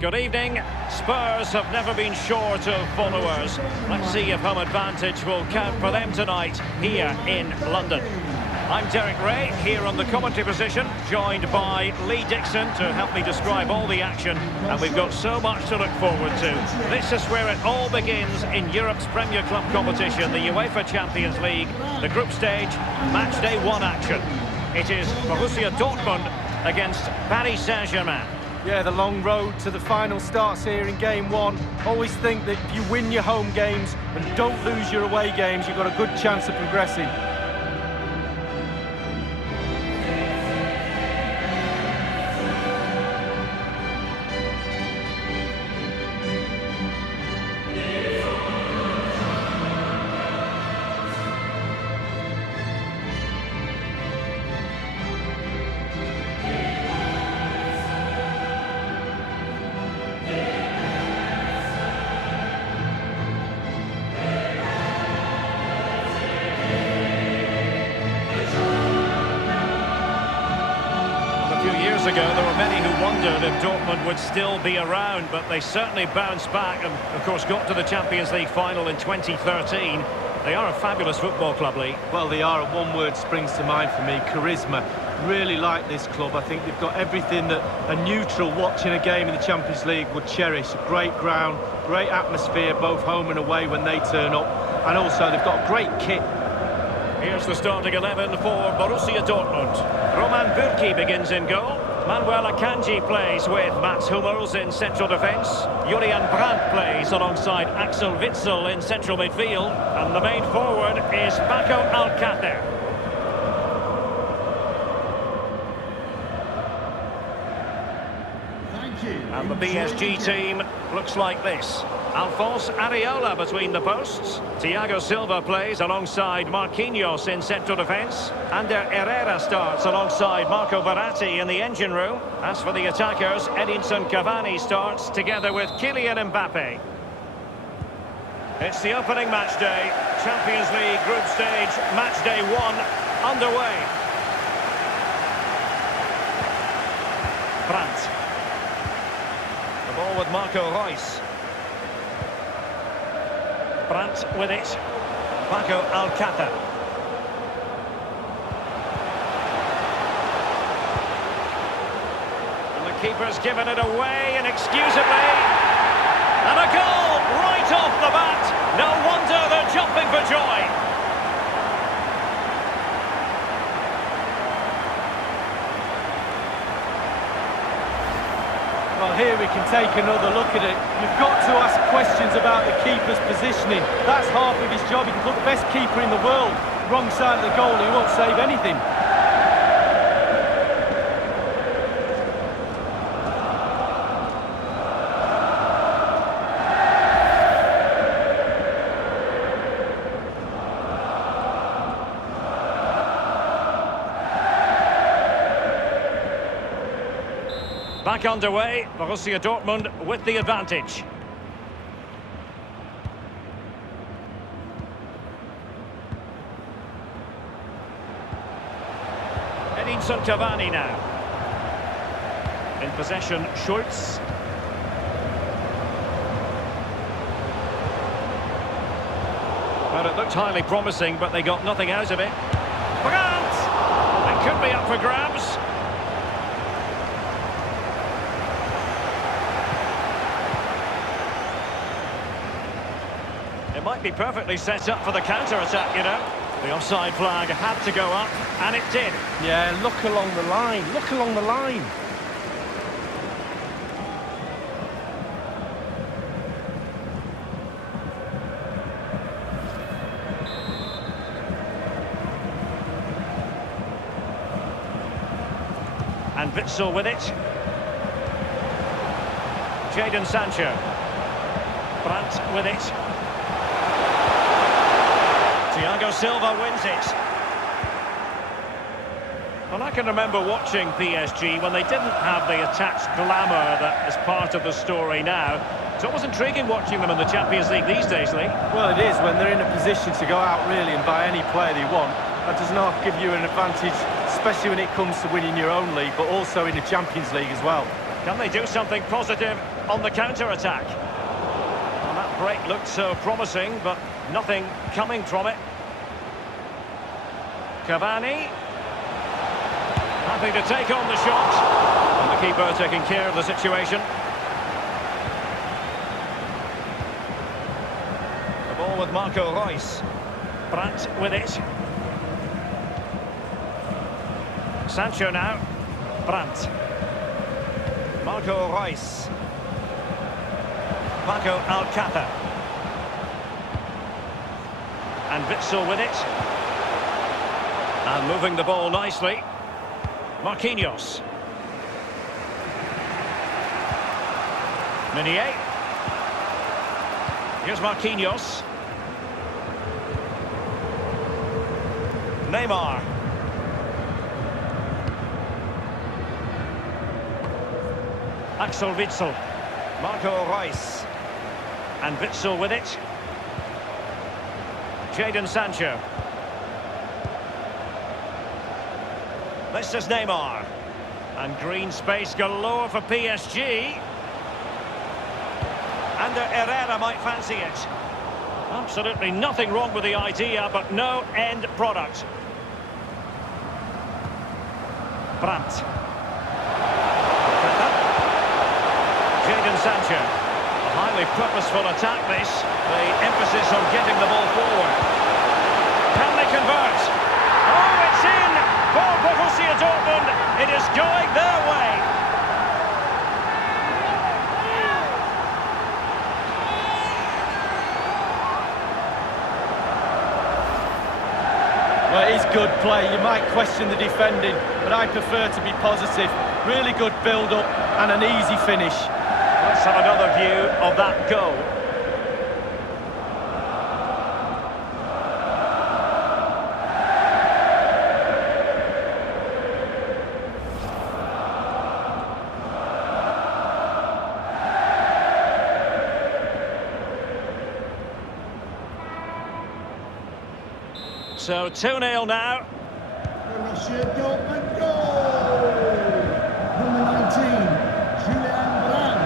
Good evening. Spurs have never been short of followers. Let's see if home advantage will count for them tonight here in London. I'm Derek Ray, here on the commentary position, joined by Lee Dixon to help me describe all the action, and we've got so much to look forward to. This is where it all begins in Europe's Premier Club competition, the UEFA Champions League, the group stage, match day 1 action. It is Borussia Dortmund against Paris Saint-Germain. Yeah, the long road to the final starts here in game 1. Always think that if you win your home games and don't lose your away games, you've got a good chance of progressing. Ago, there were many who wondered if Dortmund would still be around, but they certainly bounced back and, of course, got to the Champions League final in 2013. They are a fabulous football club, Lee. Well, they are. One word springs to mind for me: charisma. Really like this club. I think they've got everything that a neutral watching a game in the Champions League would cherish. A great ground, great atmosphere, both home and away when they turn up. And also, they've got a great kit. Here's the starting 11 for Borussia Dortmund. Roman Bürki begins in goal. Manuel Akanji plays with Mats Hummels in central defence. Julian Brandt plays alongside Axel Witsel in central midfield. And the main forward is Paco Alcácer. And the PSG team looks like this. Alphonse Areola between the posts. Thiago Silva plays alongside Marquinhos in central defence. Ander Herrera starts alongside Marco Verratti in the engine room. As for the attackers, Edinson Cavani starts together with Kylian Mbappe. It's the opening match day. Champions League group stage, match day 1 underway. Brandt. The ball with Marco Reus. Brandt with it. Paco Alcácer. And the keeper's given it away inexcusably. And a goal right off the bat. No wonder they're jumping for joy. Well, here we can take another look at it. You've got to ask questions about the keeper's positioning. That's half of his job. He can put the best keeper in the world wrong side of the goal, he won't save anything. Back underway, Borussia Dortmund with the advantage. Edinson Cavani now. In possession, Schultz. Well, it looked highly promising, but they got nothing out of it. Brandt! It could be up for grabs. Might be perfectly set up for the counter-attack, you know. The offside flag had to go up, and it did. Yeah, look along the line, look along the line. And Witsel with it. Jadon Sancho. Brandt with it. Thiago Silva wins it. Well, I can remember watching PSG when they didn't have the attached glamour that is part of the story now. It's always intriguing watching them in the Champions League these days, Lee. Well, it is when they're in a position to go out really and buy any player they want. That does not give you an advantage, especially when it comes to winning your own league, but also in the Champions League as well. Can they do something positive on the counter-attack? Well, that break looked so promising, but nothing coming from it. Cavani. Happy to take on the shot. And the keeper taking care of the situation. The ball with Marco Reus. Brandt with it. Sancho now. Brandt. Marco Reus. Paco Alcácer. And Witsel with it. And moving the ball nicely. Marquinhos. Meunier. Here's Marquinhos. Neymar. Axel Witsel. Marco Reus. And Witsel with it. Jadon Sancho. This is Neymar. And green space galore for PSG. And Herrera might fancy it. Absolutely nothing wrong with the idea, but no end product. Brandt. Jadon Sancho. A highly purposeful attack this. The emphasis on getting the ball forward. Can they convert? Oh, it's in for Borussia Dortmund. It is going their way. Well, it is good play. You might question the defending, but I prefer to be positive. Really good build-up and an easy finish. Let's have another view of that goal. So 2-0 now. Borussia Dortmund goal! Number 19, Julian Brandt.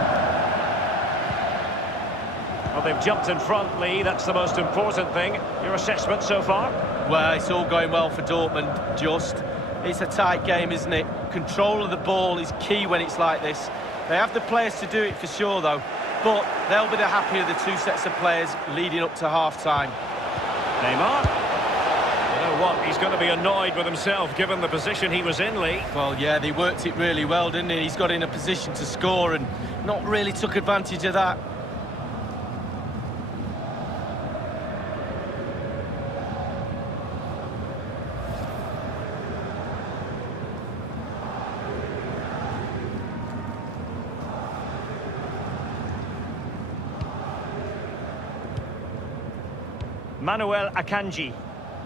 Well, they've jumped in front, Lee. That's the most important thing. Your assessment so far? Well, it's all going well for Dortmund, just. It's a tight game, isn't it? Control of the ball is key when it's like this. They have the players to do it for sure, though. But they'll be the happier of the two sets of players leading up to half-time. Neymar. You know what? He's going to be annoyed with himself, given the position he was in, Lee. Well, yeah, they worked it really well, didn't he? He's got in a position to score and not really took advantage of that. Manuel Akanji.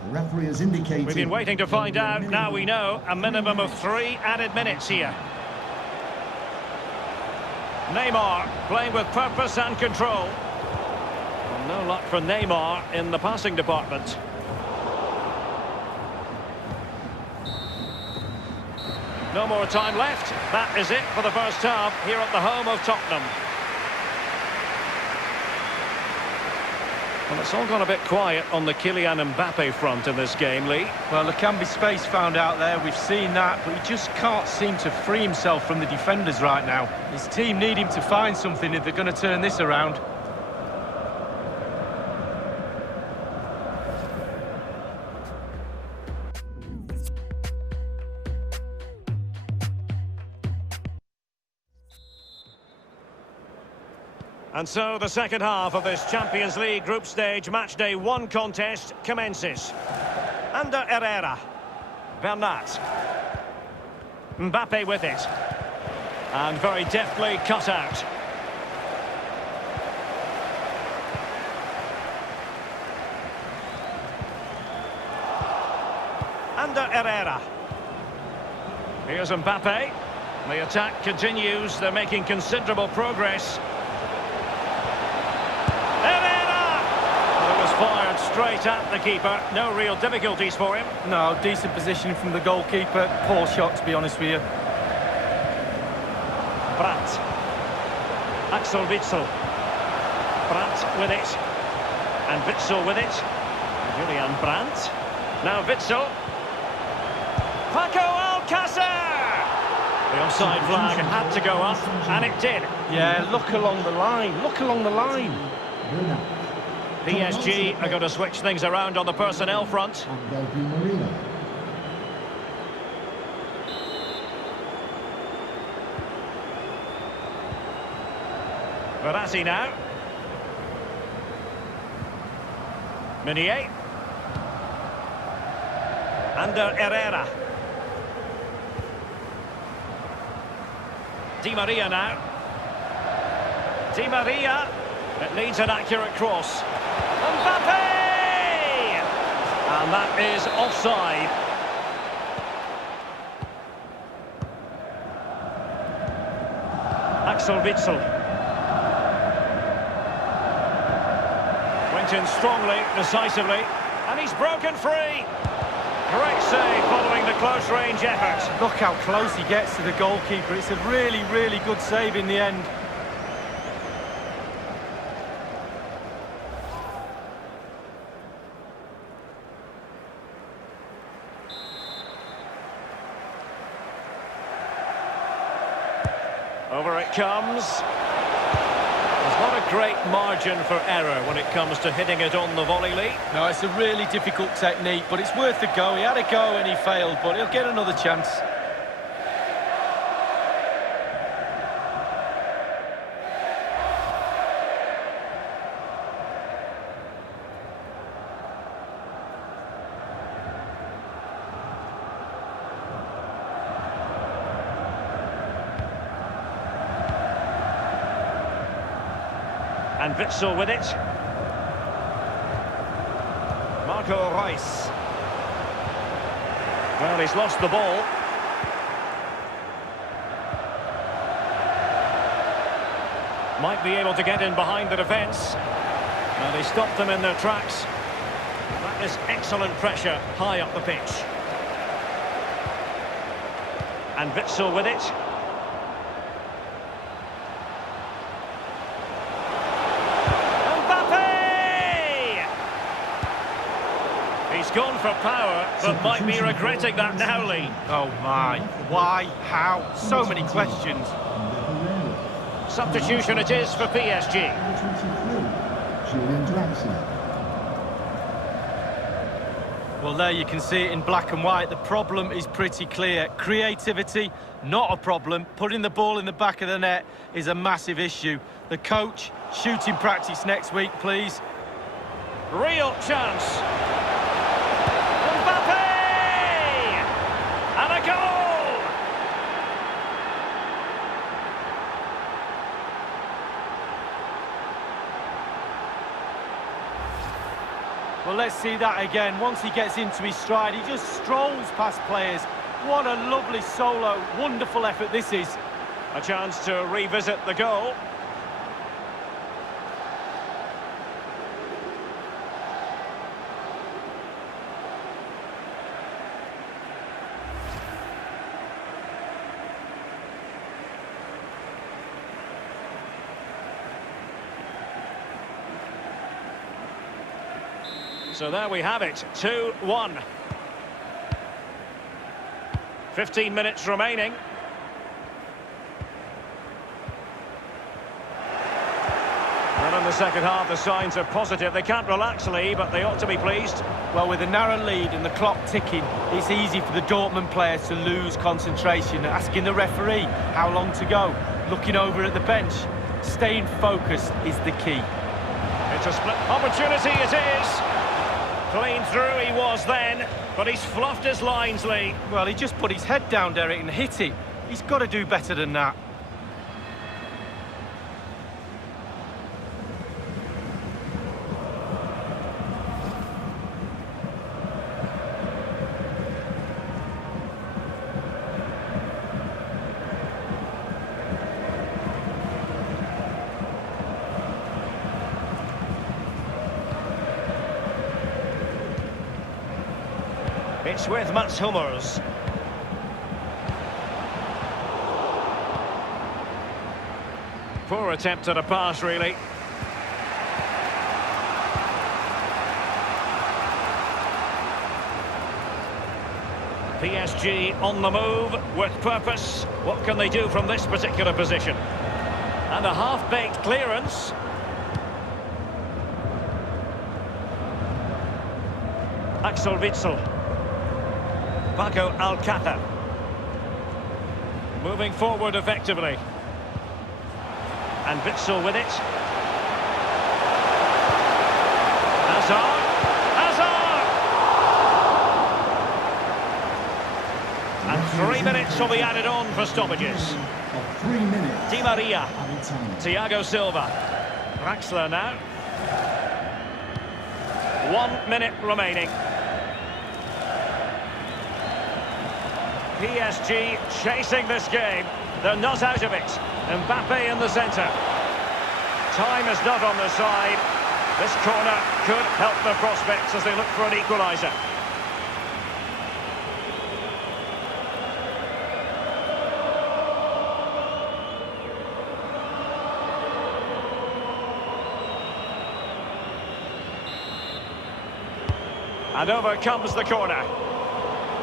The referee has indicated... We've been waiting to find out. Now we know. A minimum of 3 added minutes here. Neymar playing with purpose and control. Well, no luck for Neymar in the passing department. No more time left. That is it for the first half here at the home of Tottenham. Well, it's all gone a bit quiet on the Kylian Mbappe front in this game, Lee. Well, there can be space found out there. We've seen that, but he just can't seem to free himself from the defenders right now. His team need him to find something if they're going to turn this around. And so the second half of this Champions League group stage match day 1 contest commences. Under Herrera. Bernat. Mbappe with it. And very deftly cut out. Under Herrera. Here's Mbappe. The attack continues. They're making considerable progress. straight at the keeper. No real difficulties for him. No, decent positioning from the goalkeeper. Poor shot, to be honest with you. Brandt. Axel Witsel. Brandt with it. And Witsel with it. Julian Brandt. Now Witsel. Paco Alcácer! The offside flag had to go up, and it did. Yeah, look along the line. Look along the line. PSG are going to switch things around on the personnel front. Verratti now. Meunier. Ander Herrera. Di Maria now. Di Maria. It needs an accurate cross. Mbappe! And that is offside. Axel Witsel. Went in strongly, decisively, and he's broken free. Great save following the close-range effort. Look how close he gets to the goalkeeper. It's a really, really good save in the end. Over it comes. There's not a great margin for error when it comes to hitting it on the volley, Lee. No, it's a really difficult technique, but it's worth a go. He had a go and he failed, but he'll get another chance. And Witsel with it. Marco Reus. Well, he's lost the ball. Might be able to get in behind the defence. Well, they stopped them in their tracks. That is excellent pressure high up the pitch. And Witsel with it. He's gone for power, but might be regretting that now, Lee. Oh my, why, how, so many questions. Substitution it is for PSG. Well, there you can see it in black and white. The problem is pretty clear. Creativity, not a problem. Putting the ball in the back of the net is a massive issue. The coach, shooting practice next week, please. Real chance. Mbappe! And a goal! Well, let's see that again. Once he gets into his stride, he just strolls past players. What a lovely solo. Wonderful effort this is. A chance to revisit the goal. So there we have it, 2-1. 15 minutes remaining. Well, in the second half, the signs are positive. They can't relax, Lee, but they ought to be pleased. Well, with a narrow lead and the clock ticking, it's easy for the Dortmund players to lose concentration. Asking the referee how long to go, looking over at the bench. Staying focused is the key. It's a split opportunity, it is. Clean through he was then, but he's fluffed his lines, Lee. Well, he just put his head down, Derek, and hit it. He's got to do better than that. It's with Mats Hummels. Poor attempt at a pass, really. PSG on the move with purpose. What can they do from this particular position? And a half-baked clearance. Axel Witsel. Paco Alcácer. Moving forward effectively. And Witsel with it. Hazard. And 3 minutes will be added on for stoppages. 3 minutes. Di Maria. Thiago Silva. Draxler now. 1 minute remaining. PSG chasing this game. They're not out of it. Mbappe in the centre. Time is not on their side. This corner could help their prospects as they look for an equaliser. And over comes the corner.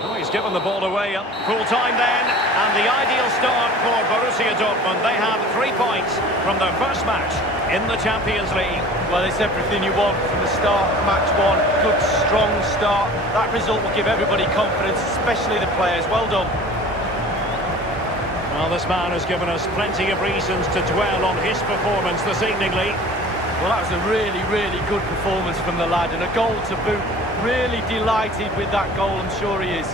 Oh, he's given the ball away at full time then. And the ideal start for Borussia Dortmund. They have 3 points from their first match in the Champions League. Well, it's everything you want from the start of match one. Good, strong start. That result will give everybody confidence, especially the players. Well done. Well, this man has given us plenty of reasons to dwell on his performance this evening, Lee. Well, that was a really, really good performance from the lad, and a goal to boot. Really delighted with that goal, I'm sure he is.